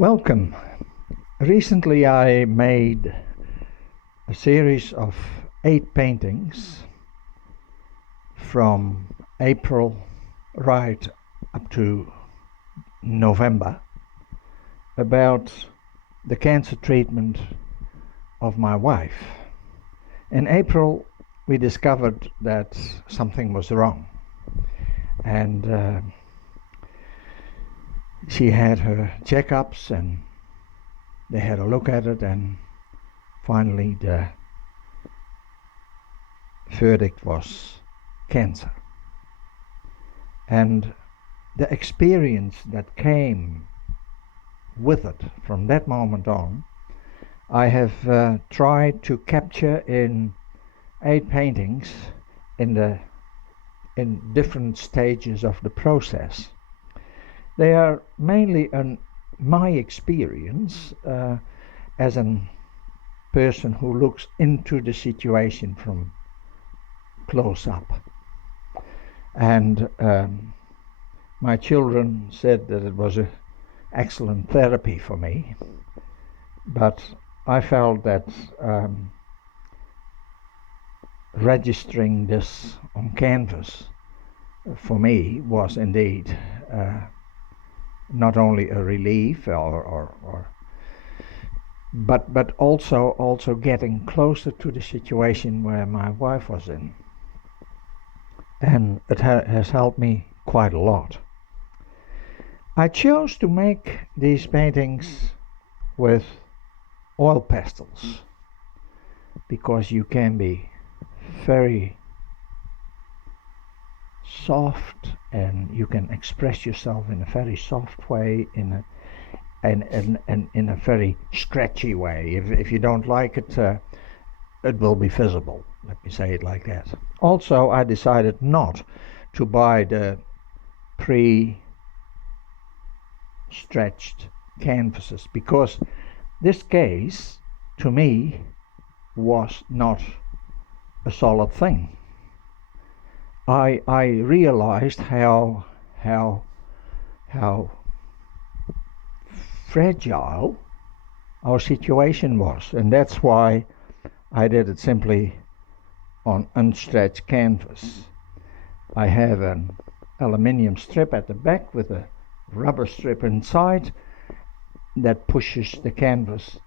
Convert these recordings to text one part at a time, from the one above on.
Welcome. Recently I made a series of 8 paintings from April right up to November about the cancer treatment of my wife. In April we discovered that something was wrong, and she had her checkups and they had a look at it, and finally the verdict was cancer. And the experience that came with it from that moment on, I have tried to capture in 8 paintings in different stages of the process. They are mainly my experience as a person who looks into the situation from close up. And my children said that it was an excellent therapy for me, but I felt that registering this on canvas for me was indeed not only a relief but also getting closer to the situation where my wife was in, and it has helped me quite a lot. I chose to make these paintings with oil pastels because you can be very soft and you can express yourself in a very soft way, in a very stretchy way. If you don't like it, it will be visible. Let me say it like that. Also, I decided not to buy the pre-stretched canvases because this case, to me, was not a solid thing. I realized how fragile our situation was, and that's why I did it simply on unstretched canvas. I have an aluminium strip at the back with a rubber strip inside that pushes the canvas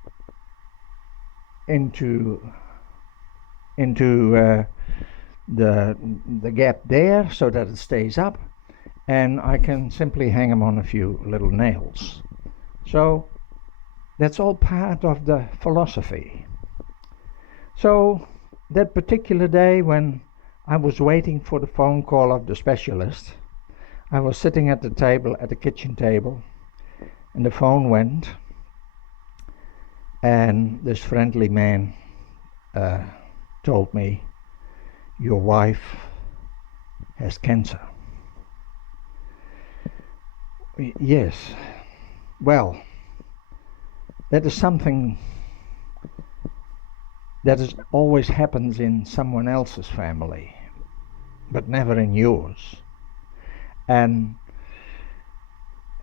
into the gap there so that it stays up, and I can simply hang them on a few little nails. So that's all part of the philosophy. So that particular day when I was waiting for the phone call of the specialist, I was sitting at the table, at the kitchen table, and the phone went, and this friendly man told me, "Your wife has cancer." Yes, well, that is something that always happens in someone else's family, but never in yours. And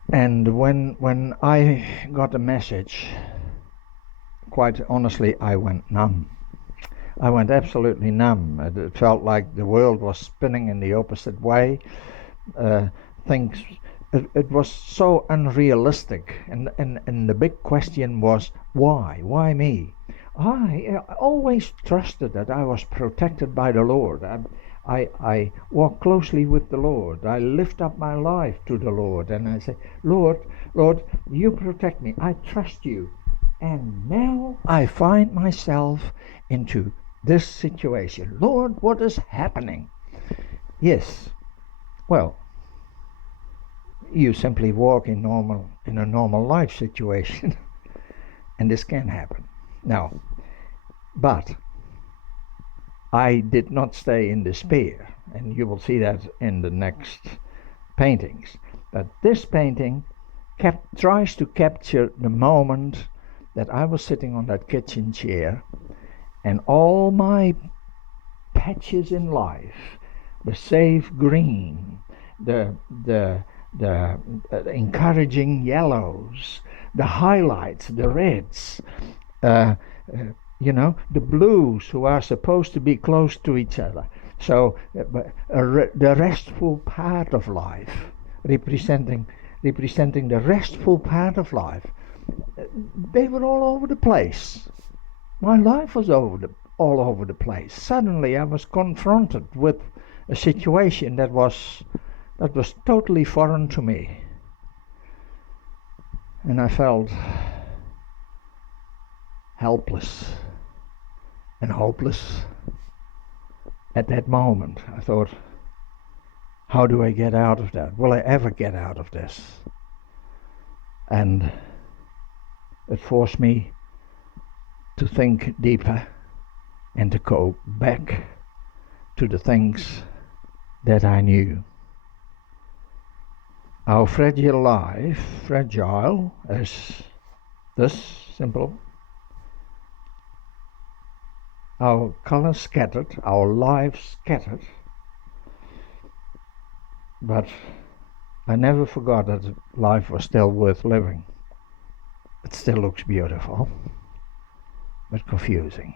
when I got the message, quite honestly, I went numb. I went absolutely numb. It felt like the world was spinning in the opposite way. Things. It was so unrealistic, and the big question was, why? Why me? I always trusted that I was protected by the Lord. I walk closely with the Lord. I lift up my life to the Lord, and I say, Lord, you protect me. I trust you. And now I find myself into this situation. Lord, what is happening? Yes, well, you simply walk in a normal life situation, and this can happen. Now, but I did not stay in despair, and you will see that in the next paintings. But this painting tries to capture the moment that I was sitting on that kitchen chair, and all my patches in life, the safe green, the encouraging yellows, the highlights, the reds, uh, the blues who are supposed to be close to each other. So the restful part of life, representing the restful part of life, they were all over the place. My life was all over the place. Suddenly I was confronted with a situation that was totally foreign to me. And I felt helpless and hopeless at that moment. I thought, how do I get out of that? Will I ever get out of this? And it forced me to think deeper and to go back to the things that I knew. Our fragile life, fragile as this, simple, our colors scattered, our lives scattered, but I never forgot that life was still worth living. It still looks beautiful, but confusing.